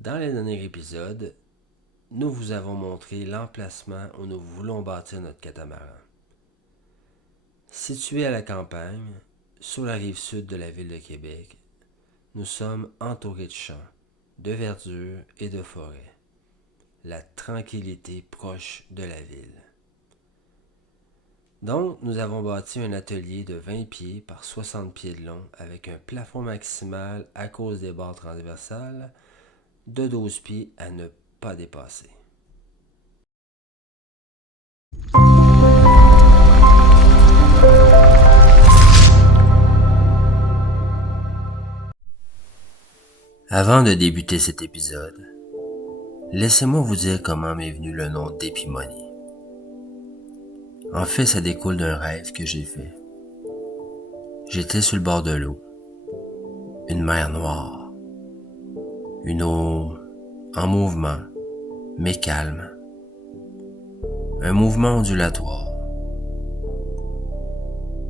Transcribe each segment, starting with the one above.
Dans les derniers épisodes, nous vous avons montré l'emplacement où nous voulons bâtir notre catamaran. Situé à la campagne, sur la rive sud de la ville de Québec, nous sommes entourés de champs, de verdure et de forêts. La tranquillité proche de la ville. Donc, nous avons bâti un atelier de 20 pieds par 60 pieds de long avec un plafond maximal à cause des barres transversales de 12 pieds à ne pas dépasser. Avant de débuter cet épisode, laissez-moi vous dire comment m'est venu le nom d'Épimonie. En fait, ça découle d'un rêve que j'ai fait. J'étais sur le bord de l'eau, une mer noire, une eau en mouvement, mais calme, un mouvement ondulatoire.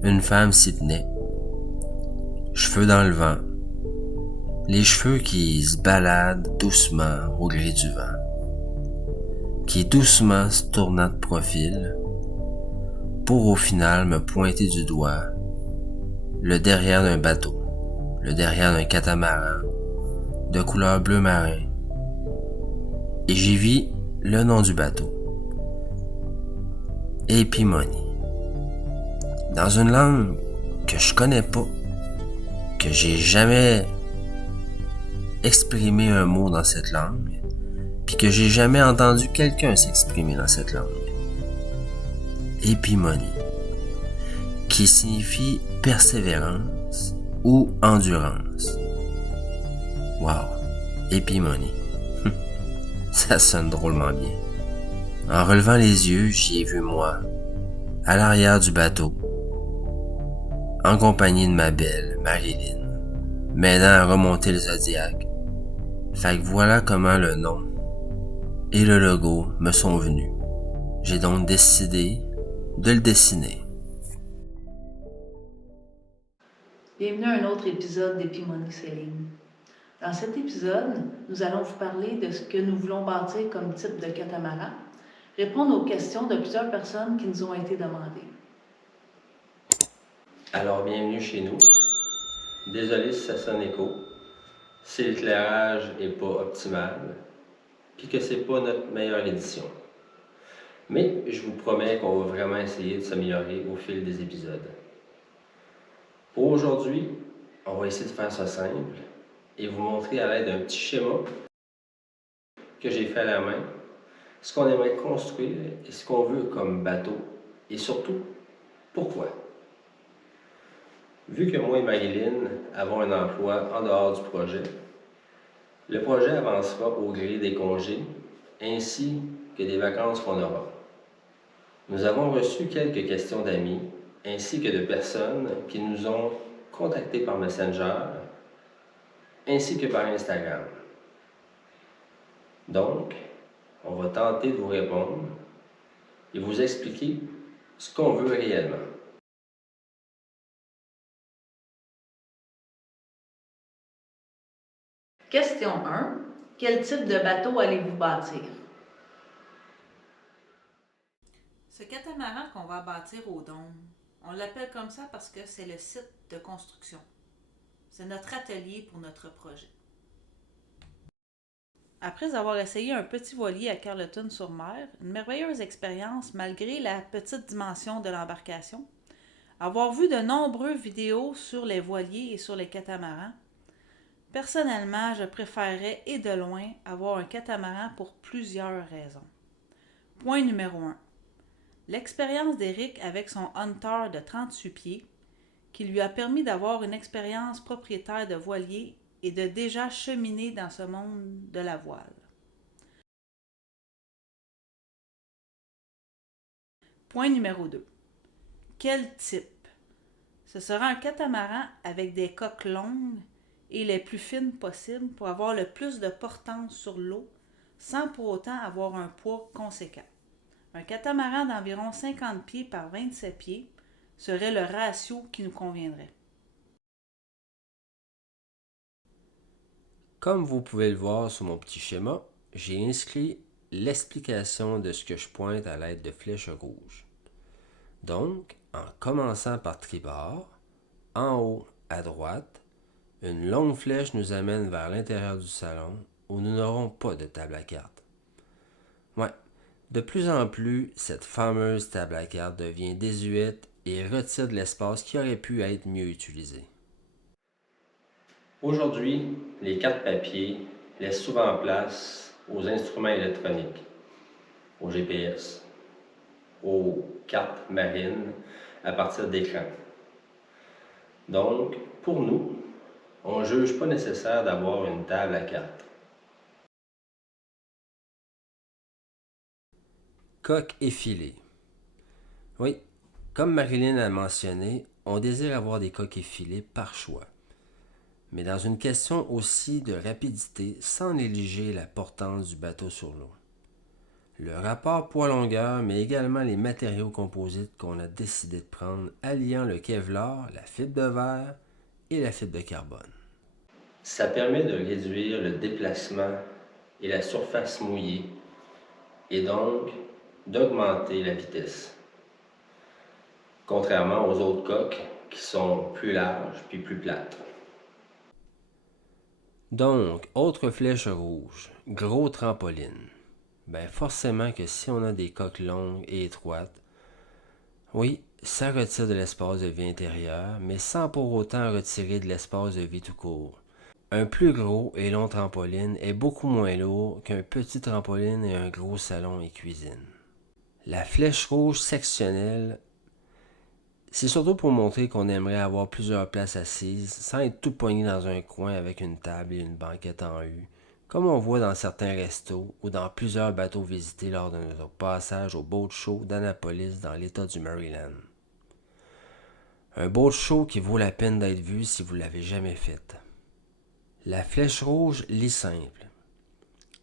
Une femme s'y tenait, cheveux dans le vent, les cheveux qui se baladent doucement au gré du vent, qui doucement se tournant de profil, pour au final me pointer du doigt le derrière d'un bateau, le derrière d'un catamaran de couleur bleu marin. Et j'y vis le nom du bateau. Épimonie. Dans une langue que je connais pas, que j'ai jamais exprimé un mot dans cette langue, puis que j'ai jamais entendu quelqu'un s'exprimer dans cette langue. Épimonie, qui signifie persévérance ou endurance. Wow, épimonie. Ça sonne drôlement bien. En relevant les yeux, j'y ai vu moi, à l'arrière du bateau, en compagnie de ma belle, Marilyn, m'aidant à remonter le zodiaque. Fait que voilà comment le nom et le logo me sont venus. J'ai donc décidé de le dessiner. Bienvenue à un autre épisode d'Épimonie Céline. Dans cet épisode, nous allons vous parler de ce que nous voulons bâtir comme type de catamaran, répondre aux questions de plusieurs personnes qui nous ont été demandées. Alors, bienvenue chez nous. Désolé si ça sonne écho. Si l'éclairage n'est pas optimal, puis que c'est pas notre meilleure édition. Mais je vous promets qu'on va vraiment essayer de s'améliorer au fil des épisodes. Pour aujourd'hui, on va essayer de faire ça simple et vous montrer à l'aide d'un petit schéma que j'ai fait à la main ce qu'on aimerait construire et ce qu'on veut comme bateau et surtout pourquoi. Vu que moi et Marilyn avons un emploi en dehors du projet, le projet avancera au gré des congés ainsi que des vacances qu'on aura. Nous avons reçu quelques questions d'amis ainsi que de personnes qui nous ont contactés par Messenger ainsi que par Instagram. Donc, on va tenter de vous répondre et vous expliquer ce qu'on veut réellement. Question 1. Quel type de bateau allez-vous bâtir? Ce catamaran qu'on va bâtir au dôme, on l'appelle comme ça parce que c'est le site de construction. C'est notre atelier pour notre projet. Après avoir essayé un petit voilier à Carleton-sur-Mer, une merveilleuse expérience malgré la petite dimension de l'embarcation, avoir vu de nombreuses vidéos sur les voiliers et sur les catamarans, personnellement, je préférerais et de loin avoir un catamaran pour plusieurs raisons. Point numéro 1. L'expérience d'Éric avec son Hunter de 38 pieds, qui lui a permis d'avoir une expérience propriétaire de voilier et de déjà cheminer dans ce monde de la voile. Point numéro 2. Quel type? Ce sera un catamaran avec des coques longues et les plus fines possibles pour avoir le plus de portance sur l'eau sans pour autant avoir un poids conséquent. Un catamaran d'environ 50 pieds par 27 pieds serait le ratio qui nous conviendrait. Comme vous pouvez le voir sur mon petit schéma, j'ai inscrit l'explication de ce que je pointe à l'aide de flèches rouges. Donc, en commençant par tribord, en haut à droite, une longue flèche nous amène vers l'intérieur du salon où nous n'aurons pas de table à cartes. Ouais, de plus en plus, cette fameuse table à cartes devient désuète et retire de l'espace qui aurait pu être mieux utilisé. Aujourd'hui, les cartes papier laissent souvent place aux instruments électroniques, au GPS, aux cartes marines à partir d'écran. Donc, pour nous, on ne juge pas nécessaire d'avoir une table à cartes. Coque effilée. Oui, comme Marilyn a mentionné, on désire avoir des coques effilées par choix. Mais dans une question aussi de rapidité, sans négliger la portance du bateau sur l'eau. Le rapport poids-longueur, mais également les matériaux composites qu'on a décidé de prendre, alliant le Kevlar, la fibre de verre et la fibre de carbone. Ça permet de réduire le déplacement et la surface mouillée, et donc d'augmenter la vitesse. Contrairement aux autres coques qui sont plus larges puis plus plates. Donc, autre flèche rouge, gros trampoline. Ben forcément que si on a des coques longues et étroites, oui, ça retire de l'espace de vie intérieur, mais sans pour autant retirer de l'espace de vie tout court. Un plus gros et long trampoline est beaucoup moins lourd qu'un petit trampoline et un gros salon et cuisine. La flèche rouge sectionnelle, c'est surtout pour montrer qu'on aimerait avoir plusieurs places assises sans être tout pogné dans un coin avec une table et une banquette en U, comme on voit dans certains restos ou dans plusieurs bateaux visités lors de notre passage au Boat Show d'Annapolis dans l'État du Maryland. Un boat show qui vaut la peine d'être vu si vous ne l'avez jamais fait. La flèche rouge lit simple.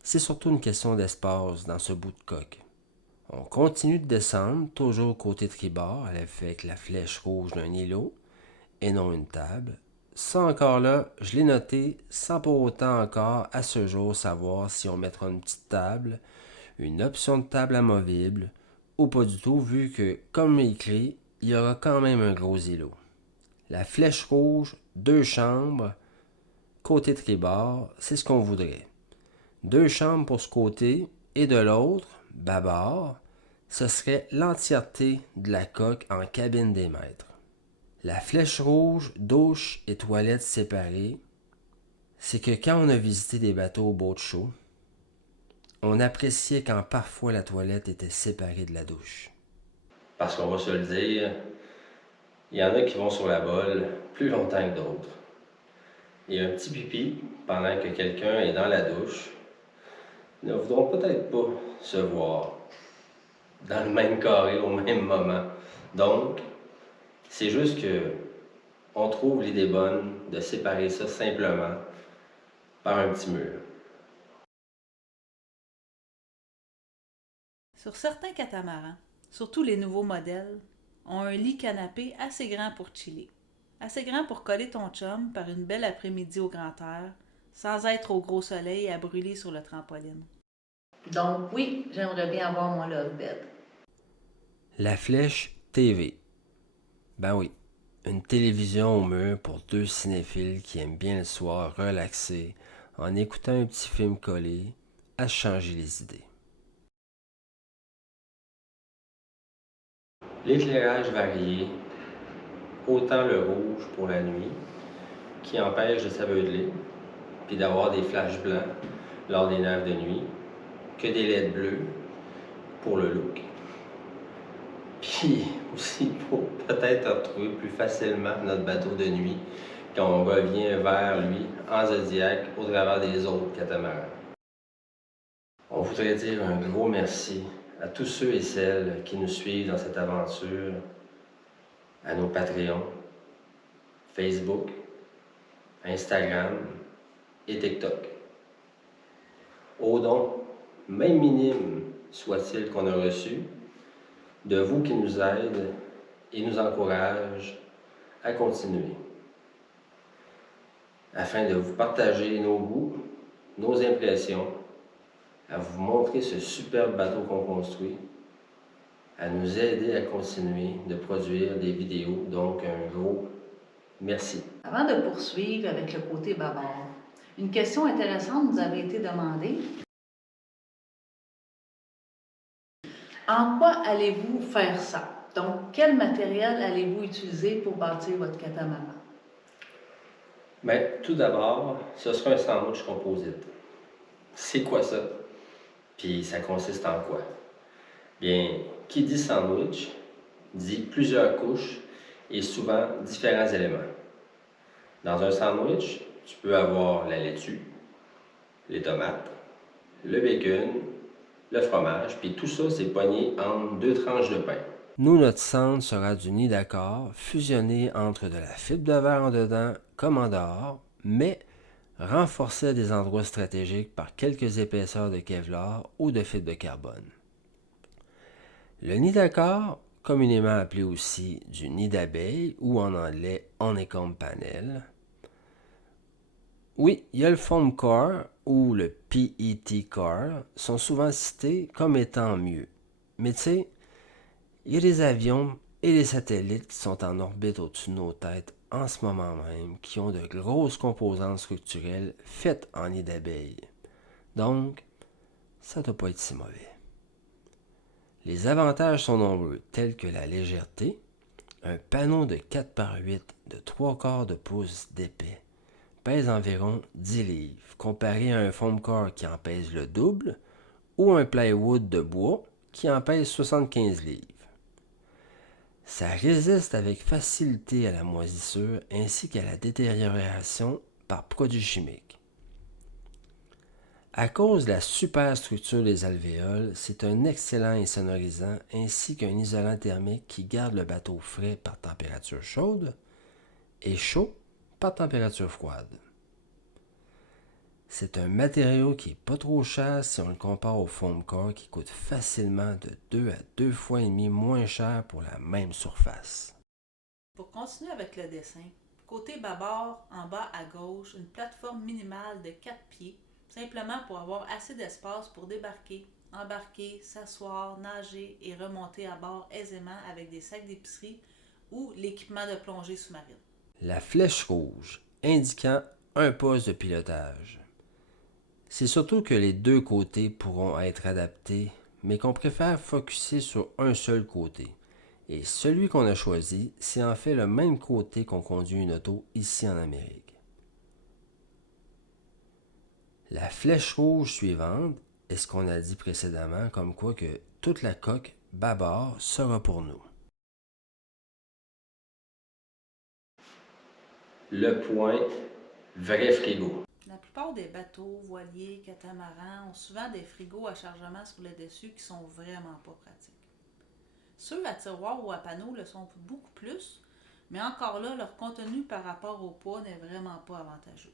C'est surtout une question d'espace dans ce bout de coque. On continue de descendre, toujours côté tribord, avec la flèche rouge d'un îlot et non une table. Ça encore là, je l'ai noté sans pour autant encore à ce jour savoir si on mettra une petite table, une option de table amovible ou pas du tout vu que, comme écrit, il y aura quand même un gros îlot. La flèche rouge, 2 chambres, côté tribord, c'est ce qu'on voudrait. 2 chambres pour ce côté et de l'autre, bâbord, ce serait l'entièreté de la coque en cabine des maîtres. La flèche rouge, douche et toilettes séparées, c'est que quand on a visité des bateaux au boat show, on appréciait quand parfois la toilette était séparée de la douche. Parce qu'on va se le dire, il y en a qui vont sur la bolle plus longtemps que d'autres. Et un petit pipi pendant que quelqu'un est dans la douche ne voudront peut-être pas se voir dans le même carré au même moment. Donc, c'est juste que on trouve l'idée bonne de séparer ça simplement par un petit mur. Sur certains catamarans, surtout les nouveaux modèles, ont un lit canapé assez grand pour chiller. Assez grand pour coller ton chum par une belle après-midi au grand air, sans être au gros soleil et à brûler sur le trampoline. Donc oui, j'aimerais bien avoir mon love bed. La flèche TV. Ben oui, une télévision au mur pour 2 cinéphiles qui aiment bien le soir relaxer en écoutant un petit film collé à changer les idées. L'éclairage varié, autant le rouge pour la nuit, qui empêche de s'aveugler, puis d'avoir des flashs blancs lors des naves de nuit, que des LED bleus pour le look. Puis aussi pour peut-être retrouver plus facilement notre bateau de nuit quand on revient vers lui en zodiaque au travers des autres catamarans. On voudrait dire un gros merci à tous ceux et celles qui nous suivent dans cette aventure, à nos Patreons, Facebook, Instagram et TikTok. Aux dons, même minimes soit-il qu'on a reçus, de vous qui nous aident et nous encouragent à continuer, afin de vous partager nos goûts nos impressions, à vous montrer ce superbe bateau qu'on construit, à nous aider à continuer de produire des vidéos. Donc, un gros merci. Avant de poursuivre avec le côté bâbord, une question intéressante nous avait été demandée. En quoi allez-vous faire ça? Donc, quel matériel allez-vous utiliser pour bâtir votre catamaran? Bien, tout d'abord, ce sera un sandwich composite. C'est quoi ça? Puis ça consiste en quoi? Bien, qui dit sandwich dit plusieurs couches et souvent différents éléments. Dans un sandwich, tu peux avoir la laitue, les tomates, le bacon, le fromage, puis tout ça, c'est pogné entre 2 tranches de pain. Nous, notre centre sera du nid d'accord, fusionné entre de la fibre de verre en dedans comme en dehors, mais renforcé à des endroits stratégiques par quelques épaisseurs de Kevlar ou de fibre de carbone. Le nid d'accord, communément appelé aussi du nid d'abeille ou en anglais honeycomb panel. Oui, il y a le foam core ou le PET core, sont souvent cités comme étant mieux. Mais tu sais, il y a des avions et des satellites qui sont en orbite au-dessus de nos têtes en ce moment même, qui ont de grosses composantes structurelles faites en nid d'abeille. Donc, ça ne doit pas être si mauvais. Les avantages sont nombreux, tels que la légèreté, un panneau de 4 par 8 de 3/4 de pouce d'épais pèse environ 10 livres, comparé à un foam core qui en pèse le double, ou un plywood de bois qui en pèse 75 livres. Ça résiste avec facilité à la moisissure ainsi qu'à la détérioration par produits chimiques. À cause de la superstructure des alvéoles, c'est un excellent insonorisant ainsi qu'un isolant thermique qui garde le bateau frais par température chaude et chaud par température froide. C'est un matériau qui n'est pas trop cher si on le compare au foam core qui coûte facilement de 2 à 2,5 fois moins cher pour la même surface. Pour continuer avec le dessin, côté bâbord, en bas à gauche, une plateforme minimale de 4 pieds, simplement pour avoir assez d'espace pour débarquer, embarquer, s'asseoir, nager et remonter à bord aisément avec des sacs d'épicerie ou l'équipement de plongée sous-marine. La flèche rouge, indiquant un poste de pilotage. C'est surtout que les deux côtés pourront être adaptés, mais qu'on préfère focusser sur un seul côté. Et celui qu'on a choisi, c'est en fait le même côté qu'on conduit une auto ici en Amérique. La flèche rouge suivante est ce qu'on a dit précédemment, comme quoi que toute la coque bâbord sera pour nous. Le point, vrai frigo. La plupart des bateaux, voiliers, catamarans ont souvent des frigos à chargement sur le dessus qui sont vraiment pas pratiques. Ceux à tiroir ou à panneau le sont beaucoup plus, mais encore là, leur contenu par rapport au poids n'est vraiment pas avantageux.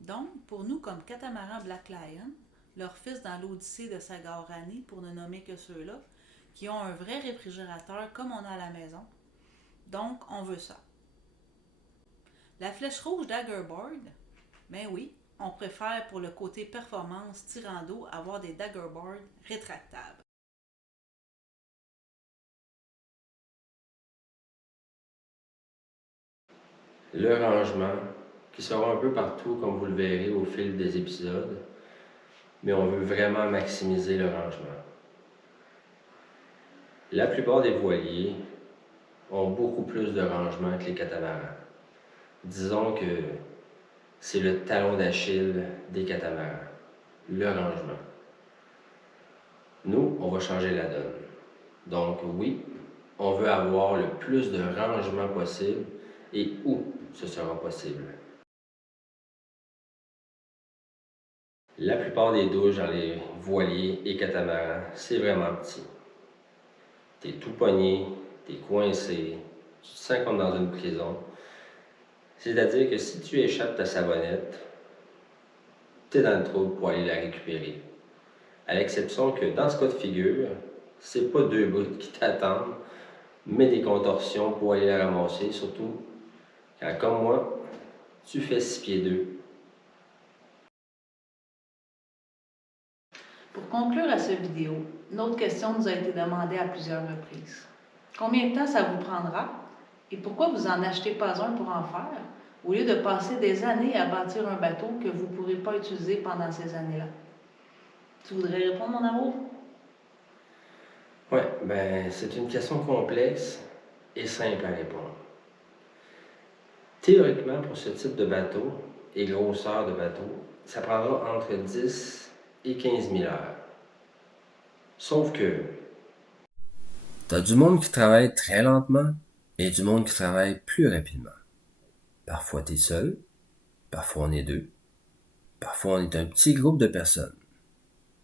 Donc, pour nous comme catamaran Black Lion, leur fils dans l'Odyssée de Sagar Rani, pour ne nommer que ceux-là, qui ont un vrai réfrigérateur comme on a à la maison, donc on veut ça. La flèche rouge Daggerboard, ben oui, on préfère pour le côté performance tirant d'eau avoir des Daggerboards rétractables. Le rangement, qui sera un peu partout comme vous le verrez au fil des épisodes, mais on veut vraiment maximiser le rangement. La plupart des voiliers ont beaucoup plus de rangement que les catamarans. Disons que c'est le talon d'Achille des catamarans, le rangement. Nous, on va changer la donne. Donc oui, on veut avoir le plus de rangement possible et où ce sera possible. La plupart des douches dans les voiliers et catamarans, c'est vraiment petit. T'es tout pogné, t'es coincé, tu te sens comme dans une prison. C'est-à-dire que si tu échappes ta savonnette, t'es dans le trouble pour aller la récupérer. À l'exception que dans ce cas de figure, c'est pas 2 bouts qui t'attendent, mais des contorsions pour aller la ramasser, surtout quand, comme moi, tu fais 6 pieds 2. Pour conclure à cette vidéo, une autre question nous a été demandée à plusieurs reprises. Combien de temps ça vous prendra et pourquoi vous n'en achetez pas un pour en faire, au lieu de passer des années à bâtir un bateau que vous ne pourrez pas utiliser pendant ces années-là? Tu voudrais répondre, mon amour? Ouais, ben, c'est une question complexe et simple à répondre. Théoriquement, pour ce type de bateau et grosseur de bateau, ça prendra entre 10 et 15 000 heures. Sauf que t'as du monde qui travaille très lentement et du monde qui travaille plus rapidement. Parfois t'es seul, parfois on est deux, parfois on est un petit groupe de personnes.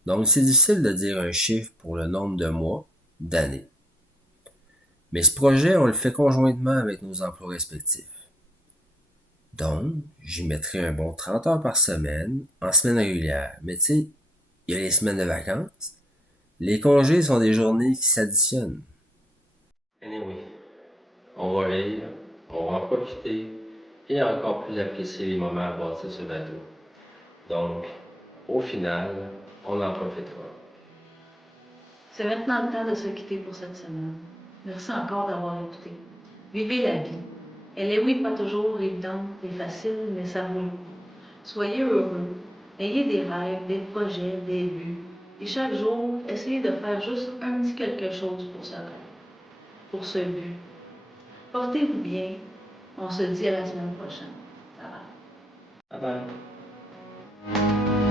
Donc c'est difficile de dire un chiffre pour le nombre de mois, d'années. Mais ce projet, on le fait conjointement avec nos emplois respectifs. Donc, j'y mettrai un bon 30 heures par semaine, en semaine régulière. Mais tu sais, il y a les semaines de vacances. Les congés sont des journées qui s'additionnent. Anyway, on va rire, on va en profiter et encore plus apprécier les moments à bâtir ce bateau. Donc, au final, on en profitera. C'est maintenant le temps de se quitter pour cette semaine. Merci encore d'avoir écouté. Vivez la vie. Elle est, oui, pas toujours évidente et facile, mais ça vaut le coup. Soyez heureux. Ayez des rêves, des projets, des buts. Et chaque jour, essayez de faire juste un petit quelque chose pour ce rêve, pour ce but. Portez-vous bien. On se dit à la semaine prochaine. Bye bye. Bye bye.